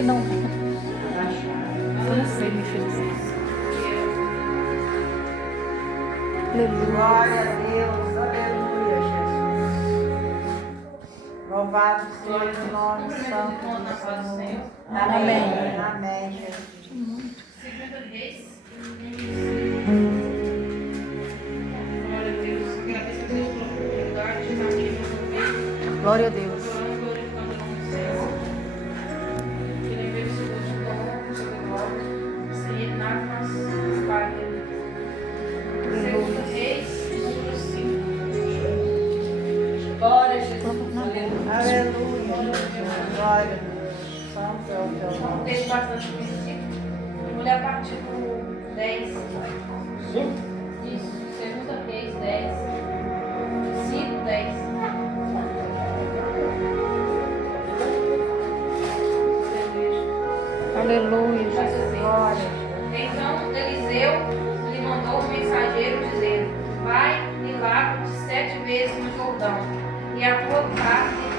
sei não. Eu não sei mexer nisso. Glória a Deus, aleluia, Jesus. Louvado seja o nome santo do Senhor. Amém. Amém, Jesus. Segunda Reis. Glória a Deus. Agradeço a Deus pela oportunidade de estar aqui mais uma vez. Glória a Deus. Glorificando o nome do Senhor. Que nem veio o seu Deus de honra, de glória. Sem ele nada nós faremos. Segunda Reis, número 5. Glória a Jesus. Aleluia. Glória a Deus. Santo é o teu nome. Texto bastante conhecido. Eu vou ler a partir do 10. Isso. Segunda Reis 10. 5, 10. Aleluia, Diz Jesus. assim, Glória. então Eliseu lhe mandou um mensageiro dizendo: vai e lava-te 7 vezes no Jordão, e a tua carne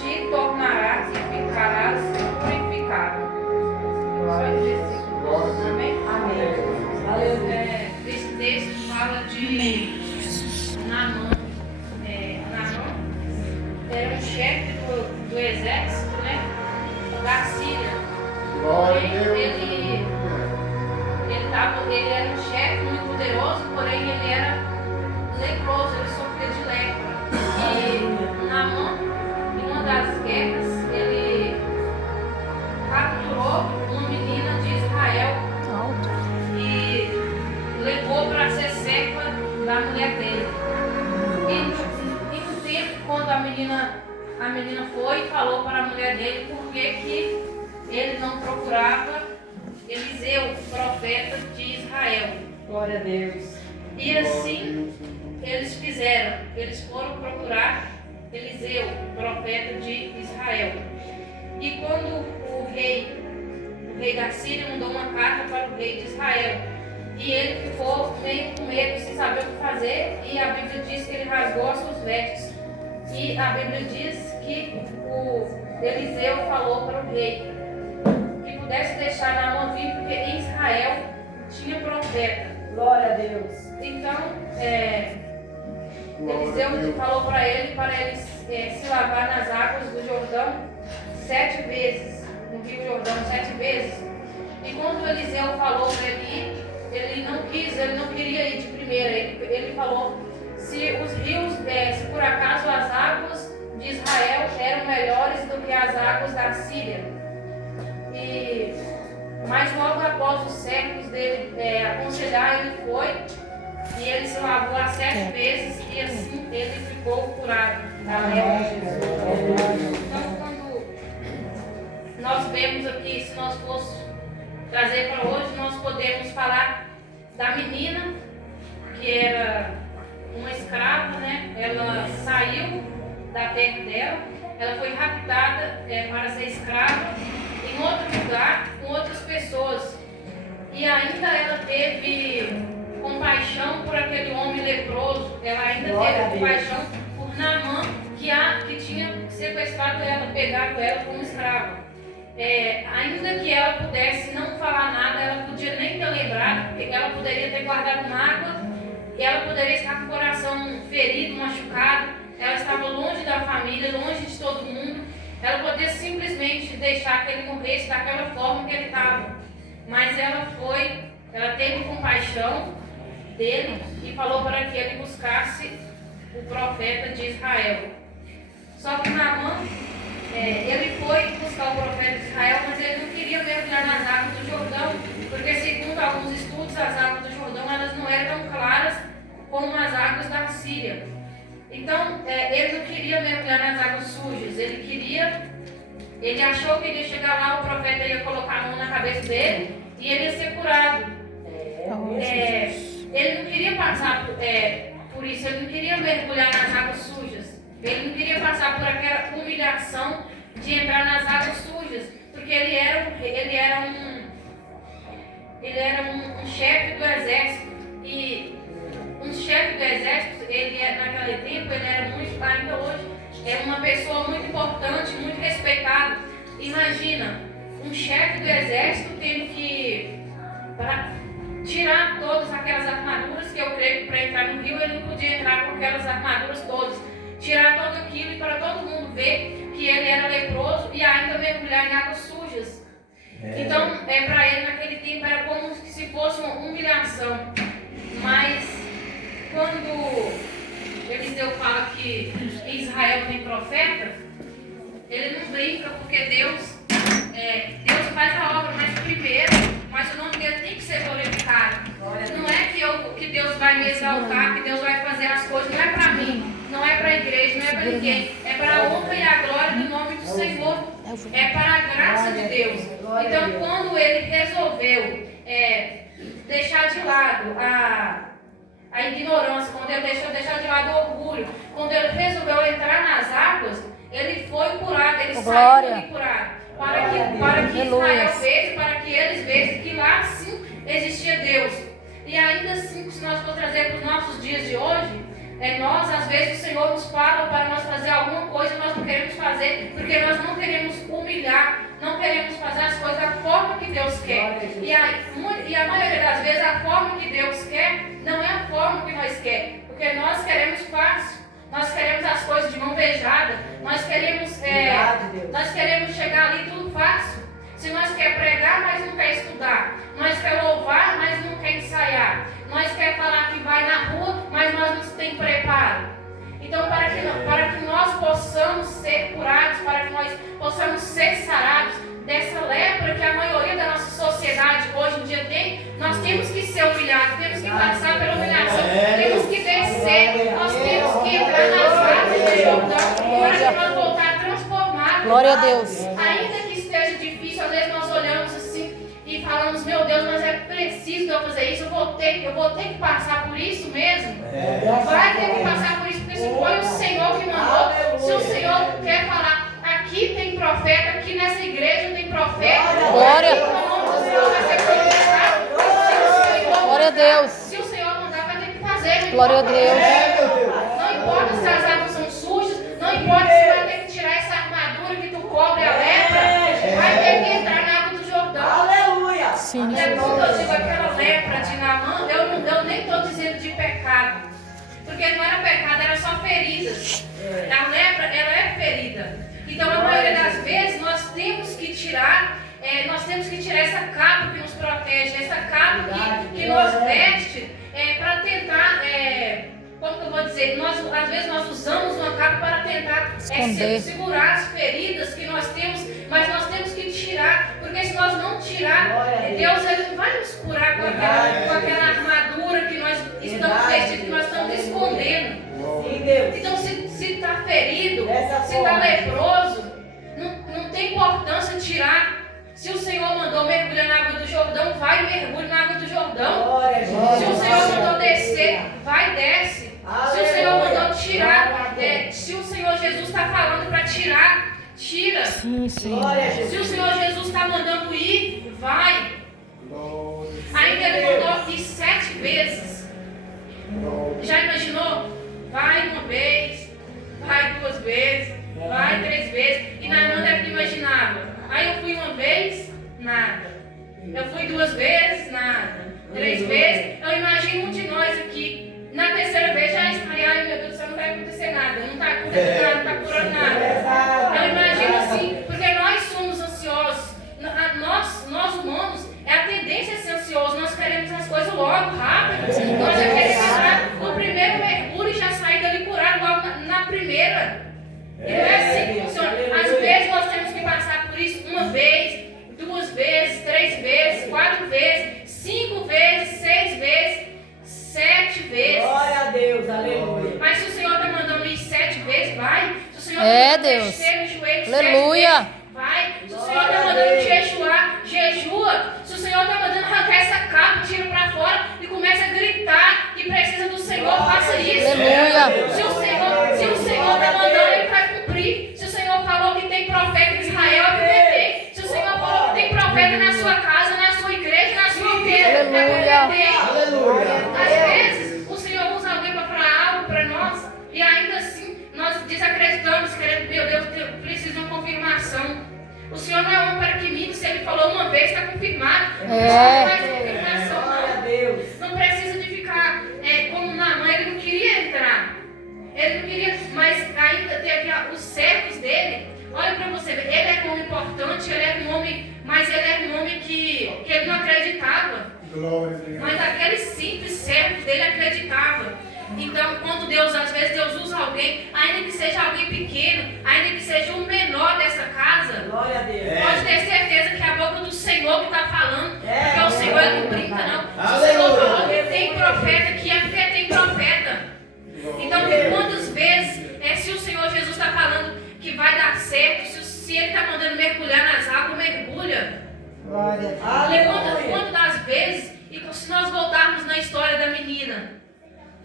te tornarás e ficarás purificado. Só esse versículo. Amém? Amém. Esse texto fala de Naamã. Naamã era um chefe do exército, né, da Síria. Porém, ele era um chefe muito poderoso, porém ele era leproso, ele sofria de lepra. E Naamã, em uma das guerras, ele capturou uma menina de Israel e levou para ser serva da mulher dele. E no tempo, quando a menina foi e falou para a mulher dele por que ele não procurava Eliseu, profeta de Israel. Glória a Deus. E assim eles fizeram. Eles foram procurar Eliseu, profeta de Israel. E quando o rei da Síria mandou uma carta para o rei de Israel, e ele ficou meio com medo, sem saber o que fazer, e a Bíblia diz que ele rasgou as suas vestes. E a Bíblia diz que o Eliseu falou para o rei que pudesse deixar Naamã vir, porque em Israel tinha profeta. Glória a Deus. Então, Eliseu falou para ele se lavar nas águas do Jordão 7 vezes, no Rio Jordão 7 vezes. E quando Eliseu falou para ele ir, ele não queria ir de primeira. Ele falou: se os rios, se por acaso as águas de Israel eram melhores do que as águas da Síria. Mas logo após os servos dele aconselhar, ele foi e ele se lavou as 7 vezes e assim ele ficou curado da lepra. Então, quando nós vemos aqui, se nós fosse trazer para hoje, nós podemos falar da menina que era uma escrava, né? Ela saiu da terra dela, ela foi raptada para ser escrava em outro lugar, com outras pessoas. E ainda ela teve compaixão por aquele homem leproso, ela ainda teve compaixão por Naamã, que tinha sequestrado ela, pegado ela como escrava. Ainda que ela pudesse não falar nada, ela podia nem ter lembrado, porque ela poderia ter guardado mágoa, e ela poderia estar com o coração ferido, machucado, ela estava longe da família, longe de todo mundo, ela poderia simplesmente deixar que ele morresse daquela forma que ele estava. Mas ela teve compaixão dele e falou para que ele buscasse o profeta de Israel. Só que Naamã, ele foi buscar o profeta de Israel, mas ele não queria mergulhar nas águas do Jordão, porque segundo alguns estudos, as águas do Jordão elas não eram tão claras como as águas da Síria. Então, ele não queria mergulhar nas águas sujas, ele achou que ele ia chegar lá, o profeta ia colocar a mão na cabeça dele e ele ia ser curado. Ele não queria passar por isso, ele não queria mergulhar nas águas sujas, ele não queria passar por aquela humilhação de entrar nas águas sujas, porque ele era um chefe do exército, e um chefe do exército, naquele tempo, ele era muito, ainda hoje, é uma pessoa muito importante, muito respeitada. Imagina, um chefe do exército tendo que tirar todas aquelas armaduras, que eu creio que para entrar no rio ele não podia entrar com aquelas armaduras todas. Tirar tudo aquilo e para todo mundo ver que ele era leproso e ainda mergulhar em águas sujas. Então, para ele naquele tempo era como se fosse uma humilhação. Mas quando Eliseu fala que em Israel tem profeta, ele não brinca, porque Deus faz a obra, mas o nome dele tem que ser glorificado. Não é que Deus vai me exaltar, que Deus vai fazer as coisas, não é para mim, não é para a igreja, não é para ninguém, é para a honra e a glória do nome do Senhor, é para a graça de Deus. Então, quando ele resolveu deixar de lado a ignorância, quando ele deixou de lado o orgulho, quando ele resolveu entrar nas águas, ele foi curado, ele saiu dali curado. Para que Israel veja, para que eles vejam que lá sim existia Deus. E ainda assim, se nós for trazer para os nossos dias de hoje, nós, às vezes, o Senhor nos fala para nós fazer alguma coisa e nós não queremos fazer, porque nós não queremos humilhar, não queremos fazer as coisas da forma que Deus quer. E a maioria das vezes, a forma que Deus quer não é a forma que nós queremos, porque nós queremos fácil. Nós queremos as coisas de mão beijada. Nós queremos chegar ali tudo fácil. Se nós quer pregar, mas não quer estudar. Nós quer louvar, mas não quer ensaiar. Nós quer falar que vai na rua, mas nós não temos preparo. Então, para que nós possamos ser curados, para que nós possamos ser sarados dessa lepra que a maioria da nossa sociedade hoje em dia tem, nós temos que ser humilhados, temos que passar pela humilhação, temos que descer, nós temos que entrar nas águas do Jordão para que nós voltar transformados. Glória a Deus. Ainda que esteja difícil, às vezes nós olhamos assim e falamos, meu Deus, mas é preciso eu fazer isso, eu vou ter que passar por isso mesmo. Vai ter que passar por isso, porque se foi o Senhor que mandou, se o Senhor quer falar, aqui tem profeta, aqui nessa igreja tem profeta. Glória. Glória a Deus. Se o Senhor mandar, vai ter que fazer. Glória a Deus. Não importa se as águas são sujas, não importa se vai ter que tirar essa armadura que tu cobre a lepra, vai ter que entrar na água do Jordão. Aleluia. Sim, Quando eu digo aquela lepra de Naamã, eu nem estou dizendo de pecado, porque não era pecado, era só feridas. A lepra, ela é ferida. Então, a maioria das vezes, nós temos que tirar essa capa que nos protege, essa capa que nos veste, para tentar, como que eu vou dizer, às vezes nós usamos uma capa para tentar segurar as feridas que nós temos, mas nós temos que tirar, porque se nós não tirar, Deus ele não vai nos curar com aquela armadura que nós estamos vestindo, que nós estamos escondendo. Então, se está ferido, se está leproso, não tem importância tirar. Se o Senhor mandou mergulhar na água do Jordão, vai e mergulha na água do Jordão. Se o Senhor mandou descer, vai e desce. Se o Senhor mandou tirar, se o Senhor Jesus está falando para tirar, tira. sim. Se o Senhor Jesus está mandando ir, vai. Ainda ele mandou ir 7 vezes. Já imaginou? Vai uma vez, vai 2 vezes, vai 3 vezes. E Naamã deve imaginar. Aí eu fui uma vez, nada. Eu fui 2 vezes, nada. 3 vezes. Eu imagino um de nós aqui. Na 3ª vez já estaria, ai meu Deus do céu, não vai acontecer nada. Não está curando nada, não está curando nada. Eu imagino assim, porque nós somos ansiosos. Nós humanos, a tendência a ser ansioso. Nós queremos as coisas logo, rápido. Nós já queremos entrar no primeiro mergulho e já sair dali curado logo na primeira. E não é assim que funciona. Às vezes nós temos que passar por isso 1 vez, 2 vezes, 3 vezes, 4 vezes, 5 vezes, 6 vezes, 7 vezes. Glória a Deus, aleluia. Mas se o Senhor está mandando ir 7 vezes, vai. Se o Senhor É, está mandando Deus. descer no joelho Aleluia. 7 vezes, vai. Se o Senhor está mandando jejuar, jejua. Se o Senhor está mandando arrancar essa capa, tira para fora e começa a gritar que precisa do Senhor, faça isso. Aleluia. Se o Senhor está mandando, ele vai cumprir. Se o Senhor falou que tem profeta em Israel, ele vai ter. Se o Senhor falou que tem profeta na sua casa, na sua igreja, na sua vida, Aleluia. às vezes o Senhor usa alguém para falar algo para nós e ainda assim nós desacreditamos, querendo, meu Deus, eu preciso de uma confirmação. vez, está confirmado. É. Não faz confirmação, não. Não precisa de ficar como Naamã, ele não queria entrar. Ele não queria, mas ainda teve os servos dele. Olha para você ver, ele era um homem importante, ele era um homem, mas ele era um homem que ele não acreditava. Mas aqueles simples servos dele acreditavam. Então, quando às vezes Deus usa alguém, ainda que seja alguém pequeno, ainda que seja o menor dessa casa, pode ter certeza que é a boca do Senhor que está falando, porque o Senhor ele não brinca, não. Se o Senhor falou que tem profeta, que é porque tem profeta. Então, quantas vezes, se o Senhor Jesus está falando que vai dar certo, se Ele está mandando mergulhar nas águas, mergulha. E quantas das vezes, e se nós voltarmos na história da menina,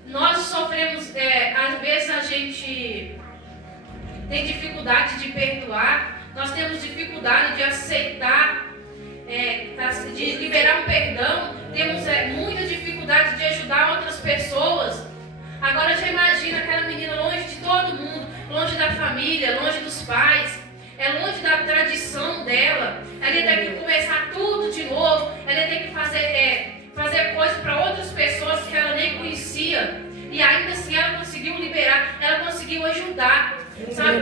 nós sofremos, às vezes a gente tem dificuldade de perdoar, nós temos dificuldade de aceitar, de liberar um perdão, temos muita dificuldade de ajudar outras pessoas. Agora já imagina aquela menina longe de todo mundo, longe da família, longe dos pais, longe da tradição dela. Ela ia ter que começar tudo de novo, ela ia ter que fazer coisas para outras pessoas que ela nem conhecia. E ainda assim ela conseguiu liberar, ela conseguiu ajudar. Sabe?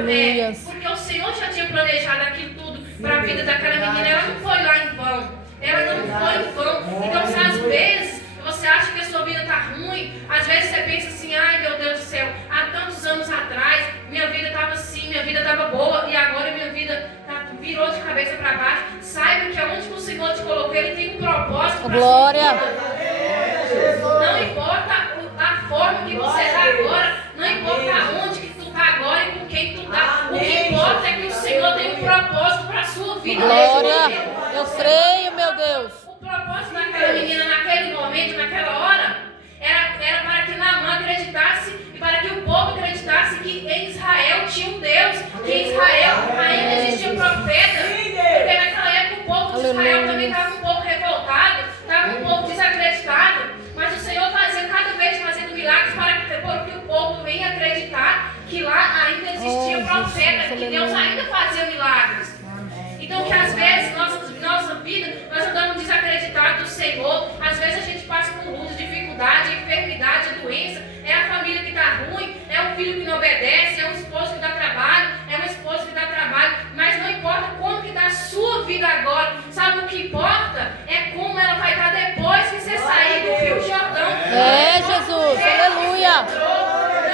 Porque o Senhor já tinha planejado aquilo tudo para a vida daquela menina. Ela não foi lá em vão. Ela não foi em vão. Então, se às vezes você acha que a sua vida está ruim, às vezes você pensa assim, ai meu Deus do céu, há tantos anos atrás, minha vida estava assim, minha vida estava boa, e agora minha vida virou de cabeça para baixo. Saiba que aonde o Senhor te colocou, Ele tem um propósito para sua vida. Não importa a forma que você está agora, não importa aonde que tu está agora e com quem tu está. O que importa é que o Senhor tem um propósito para a sua vida. Glória, eu creio, meu Deus. O propósito daquela menina naquele momento, naquela hora, era para que Naamã acreditasse e para que o povo acreditasse que em Israel tinha um Deus, que em Israel ainda existia um profeta, porque naquela época o povo de Israel também estava um pouco revoltado, estava um pouco desacreditado, mas o Senhor fazia cada vez fazendo milagres para que o povo venha acreditar que lá ainda existia profeta, que Deus ainda fazia milagres. Então que às vezes nossa vida, nós andamos desacreditados do Senhor, às vezes a gente passa por luta, dificuldade, enfermidade, doença, é a família que está ruim, é o filho que não obedece, é o esposo que dá trabalho, é uma esposa que dá trabalho, mas não importa como que está a sua vida agora, sabe o que importa? É como ela vai estar depois que você sair do Rio Jordão. Jesus, aleluia.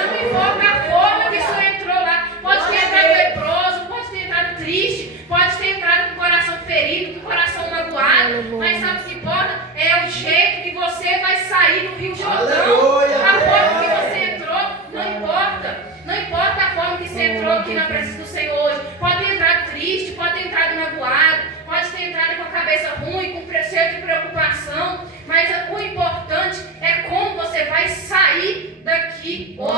Não importa a forma que você entrou lá, pode ter entrado leproso, pode ter entrado triste, pode ter entrado com o coração ferido, com o coração magoado, mas sabe o que importa? É o jeito que você vai sair do Rio Jordão. A forma que você entrou, não importa. Não importa a forma que você entrou aqui na presença do Senhor hoje. Pode ter entrado triste, pode ter entrado magoado, pode ter entrado com a cabeça ruim, com cheio de preocupação, mas o importante é como você vai sair daqui hoje.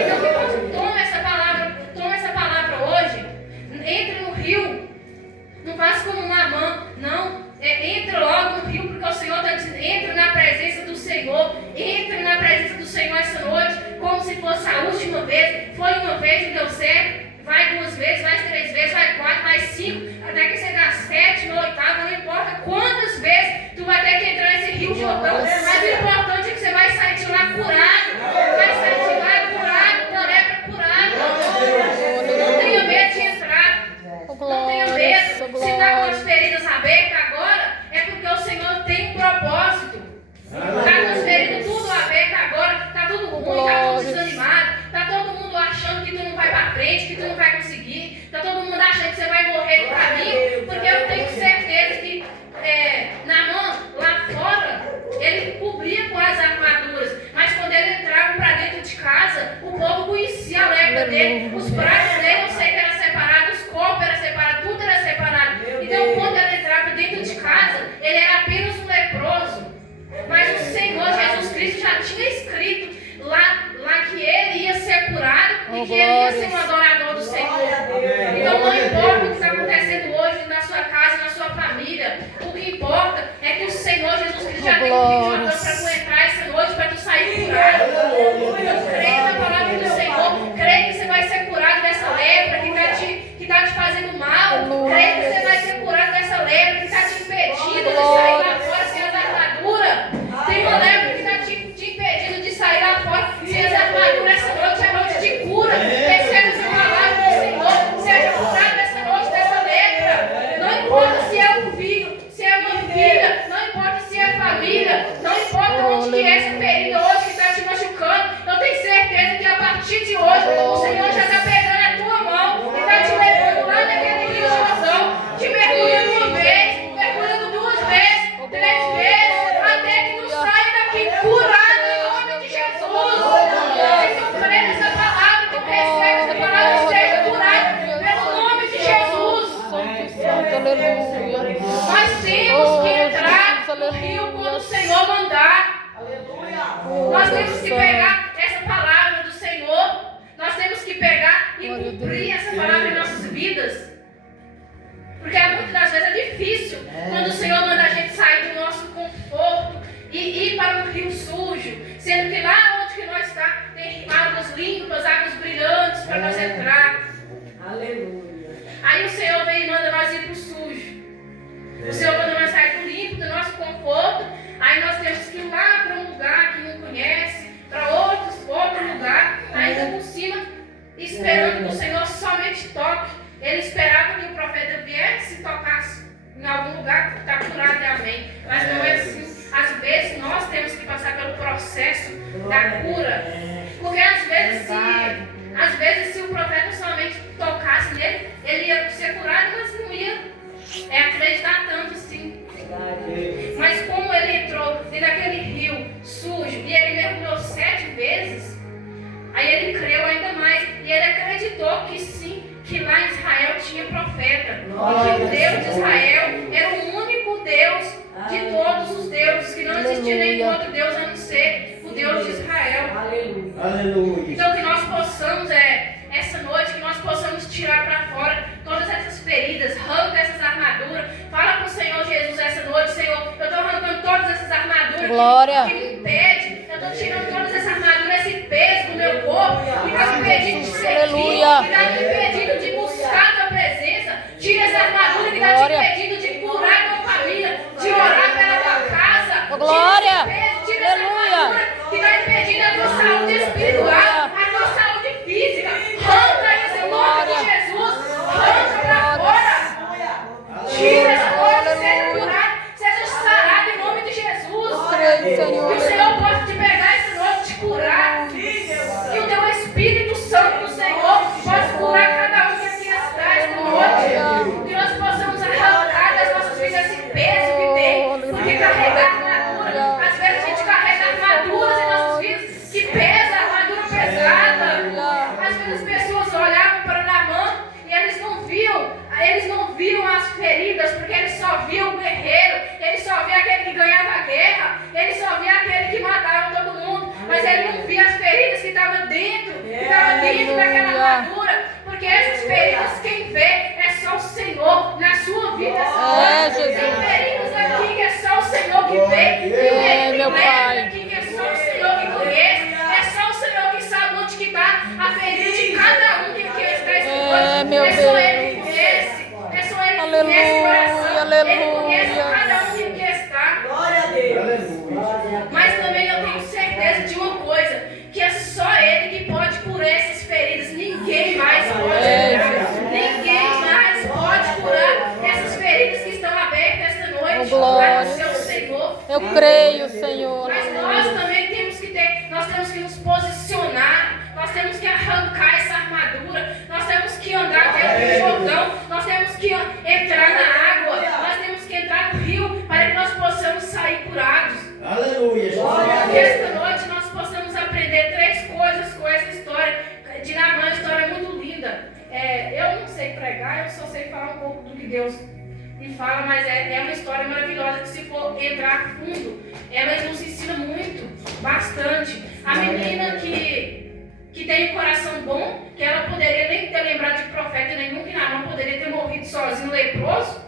Então, toma essa palavra hoje. Entre no rio. Não faça como Naamã, não. Entra logo no rio, porque o Senhor está dizendo, entra na presença do Senhor. Entre na presença do Senhor essa noite, como se fosse a última vez. Foi uma vez e deu certo. Vai 2 vezes, vai 3 vezes, vai 4, vai 5, até que você dá 7, 8, não importa quantas vezes tu vai ter que entrar nesse Rio Jordão. Mas o importante é que você vai sair de lá curado. Vai sair de lá curado, da lepra curado. Não tenha medo de entrar. Não tenha medo. Se está com as feridas abertas agora, é porque o Senhor tem um propósito. Está com as feridas tudo aberto agora, está tudo ruim, está tudo desanimado, está todo mundo achando que tu não vai para frente, que tu não vai conseguir, está todo mundo achando que você vai morrer no caminho, porque eu tenho certeza que Naamã, lá fora, ele cobria com as armaduras, mas quando ele entrava para dentro de casa, o povo conhecia a lepra dele, os braços dele eu sei que eram separados, os corpos eram separados, tudo era separado. Então quando ele entrava dentro de casa, ele era apenas um leproso. Mas o Senhor Jesus Cristo já tinha escrito lá que ele ia ser curado e que ele ia ser um adorador do Senhor. Então não importa o que está acontecendo hoje na sua casa, na sua família, o que importa é que o Senhor Jesus Cristo já tem um Rio Jordão para tu entrar essa noite, para tu sair curado. Eu creio na palavra do Senhor, creio que você vai ser curado dessa lepra que está te fazendo mal, creio que você vai ser curado dessa lepra e ir para um rio sujo, sendo que lá onde que nós está tem águas limpas, águas brilhantes para nós entrar. Aleluia. Aí o Senhor vem e manda nós ir para o sujo. O Senhor manda nós sair do limpo, do nosso conforto. Aí nós temos que ir lá para um lugar que não conhece, para outro lugar, ainda por cima, esperando que o Senhor somente toque. Ele esperava que o profeta viesse e tocasse em algum lugar, está curado, amém. Mas não é assim. Às vezes nós temos que passar pelo processo da cura. Porque às vezes se o profeta somente tocasse nele, ele ia ser curado, mas não ia acreditar tanto assim. Mas como ele entrou dentro daquele rio sujo e ele mergulhou 7 vezes, aí ele creu ainda mais. E ele acreditou que sim, que lá em Israel tinha profeta. E que o Deus de Israel era o único Deus de todos os deuses, que não existia nenhum outro Deus a não ser o Deus de Israel. Aleluia. Então que nós possamos, essa noite, que nós possamos tirar para fora todas essas feridas, arranca essas armaduras. Fala com o Senhor Jesus essa noite: Senhor, eu estou arrancando todas essas armaduras Glória. que me impedem. Eu estou tirando todas essas armaduras, esse peso do meu corpo, que está me impedindo de seguir, Aleluia. que está me impedindo de buscar a tua presença. Tira essa armadura que está te Glória. impedindo de curar a tua família, de orar pela tua casa. Glória. Tira essa Aleluia. armadura que está impedindo a tua saúde espiritual, a tua saúde física. Arranca isso em nome de Jesus. Arranca pra fora. Tira essa coisa, seja curado, seja sarado em nome de Jesus. Creio, Senhor. Que o Senhor possa te pegar essa noite, te curar. Que o teu Espírito Santo do Senhor possa curar cada um que aqui está esta noite. Que nós possamos arrancar das nossas vidas esse peso que tem. Porque carregar armadura, às vezes a gente carrega armaduras em nossas vidas que pesa, armadura pesada. Às vezes as pessoas olhavam para Naamã e eles não viam as feridas, porque eles só viam o guerreiro, eles só viam aquele que ganhava a guerra, eles só viam aquele que matava todo mundo, mas ele não via as feridas que estavam dentro, daquela armadura, porque essas feridas quem vê é só o Senhor na sua vida. Jesus. Tem feridas aqui que é só o Senhor que vê, tem meu Pai. aqui que é só o Senhor que conhece, é só o Senhor que sabe onde que está a ferida de cada um que aqui está esse hoje. meu É só Deus. Ele que conhece, é só Ele que Aleluia, conhece o coração, Ele conhece aleluia. cada um que aqui está. Glória a Deus. Aleluia. Mas também eu tenho certeza de uma coisa, que é só Ele que pode curar essas feridas, ninguém mais pode curar, ninguém mais pode curar essas feridas que estão abertas esta noite, glória. vai ser o Senhor. Eu creio, Senhor. Mas nós também temos que nos posicionar, nós temos que arrancar essa armadura, nós temos que andar dentro do Jordão, nós temos que entrar na água, nós temos que entrar no rio para que nós possamos sair curados. Aleluia. Que esta noite nós possamos aprender 3 coisas com essa história de Naamã, uma história muito linda. Eu não sei pregar, eu só sei falar um pouco do que Deus me fala, mas é uma história maravilhosa que, se for entrar fundo, ela nos ensina muito, bastante. A menina que tem um coração bom, que ela poderia nem ter lembrado de profeta nenhum, que Naamã poderia ter morrido sozinho, leproso,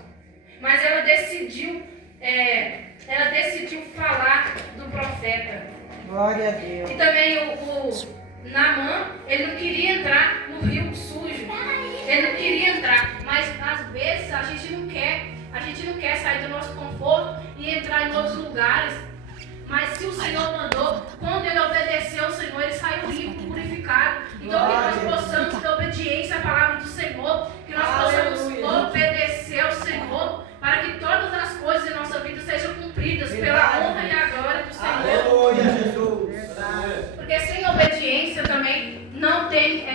mas ela decidiu falar do profeta. Glória a Deus. E também o Naamã, ele não queria entrar no rio sujo. Ele não queria entrar. Mas às vezes a gente não quer sair do nosso conforto e entrar em outros lugares. Mas se o Senhor mandou, quando ele obedeceu ao Senhor, ele saiu limpo, purificado. Então que nós possamos ter obediência à palavra do Senhor, que nós possamos obedecer ao Senhor, para que todas as coisas em nossa vida sejam cumpridas pela honra e a glória do Senhor. Aleluia, Jesus. Porque sem obediência também não tem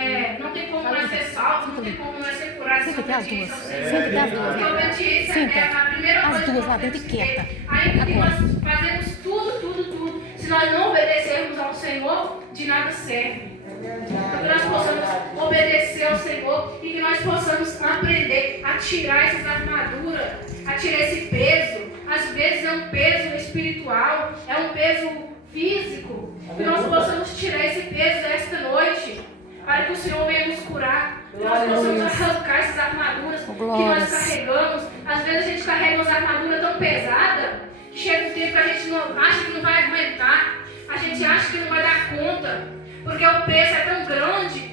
como nós ser salvos, não tem como nós ser curados sem obediência ao Senhor. Senta aqui as duas. Porque a obediência Senta. é a primeira As coisa duas que lá nós dentro temos e que quieta. ter. Ainda que Agora. nós fazemos tudo, se nós não obedecermos ao Senhor, de nada serve. Então que nós possamos obedecer ao Senhor e que nós possamos aprender a tirar essas armaduras, a tirar esse peso. Às vezes é um peso espiritual, é um peso físico. Que nós possamos tirar esse peso esta noite, para que o Senhor venha nos curar. Que nós possamos arrancar essas armaduras que nós carregamos. Às vezes a gente carrega umas armaduras tão pesadas que chega um tempo que a gente não, acha que não vai aguentar, a gente acha que não vai dar conta, porque o peso é tão grande,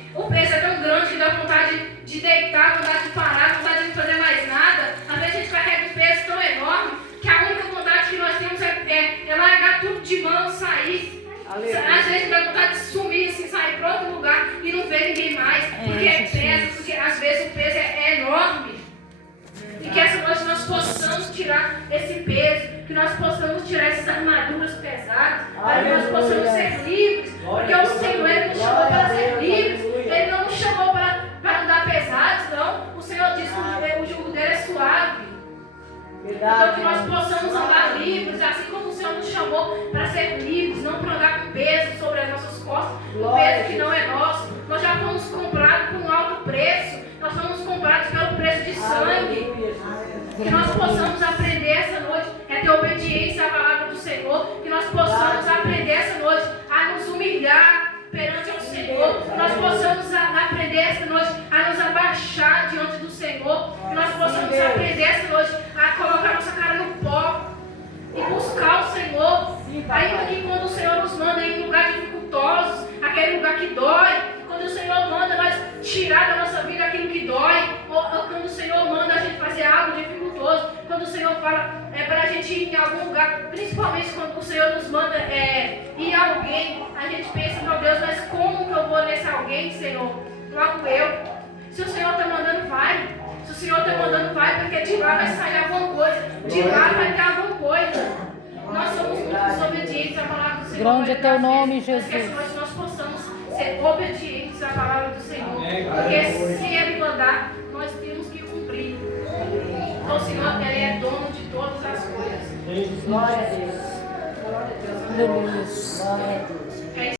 que dá vontade de deitar, vontade de parar, vontade de não fazer mais nada. Às vezes a gente carrega um peso tão enorme que a única vontade que nós temos é largar tudo de mão, sair. Às vezes dá vontade de sumir, assim, sair para outro lugar e não ver ninguém mais, porque é peso, porque às vezes o peso é enorme. E que essa noite nós possamos tirar esse peso, que nós possamos tirar essas armaduras pesadas, para que nós possamos ser livres, porque o Senhor Ele nos chamou para ser livres, Ele não nos chamou para andar pesados, não. O Senhor disse que o jugo dele é suave. Então que nós possamos andar livres, assim como o Senhor nos chamou para ser livres, não para andar com peso sobre as nossas costas, um peso que não é nosso. Nós já fomos comprados por um alto preço, nós fomos comprados pelo preço de sangue. Que nós possamos aprender essa noite a ter obediência à palavra do Senhor, que nós possamos aprender essa noite a nos humilhar perante ao Senhor, que nós possamos aprender essa noite a nos abaixar diante do Senhor, que nós possamos aprender essa noite a colocar nossa cara no pó e buscar o Senhor, ainda que quando o Senhor nos manda em lugares dificultosos, aquele lugar que dói, quando o Senhor manda nós tirar da nossa vida aquilo que dói, ou quando o Senhor manda a gente fazer algo dificultoso, quando o Senhor fala para a gente ir em algum lugar, principalmente quando o Senhor nos manda ir a alguém, a gente pensa, meu Deus, mas como que eu vou nesse alguém, Senhor? Logo eu. Se o Senhor está mandando, vai. Se o Senhor está mandando, vai, porque de lá vai sair alguma coisa, de lá vai ter alguma coisa. Nós somos muito desobedientes à palavra do Senhor. Grande é teu nome, Jesus. Que nós possamos ser obedientes à palavra do Senhor. Porque se Ele mandar, nós temos que cumprir. Então o Senhor, Ele é dono de todas as coisas. Glória a Deus. Glória a Deus. Aleluia. Glória a Deus.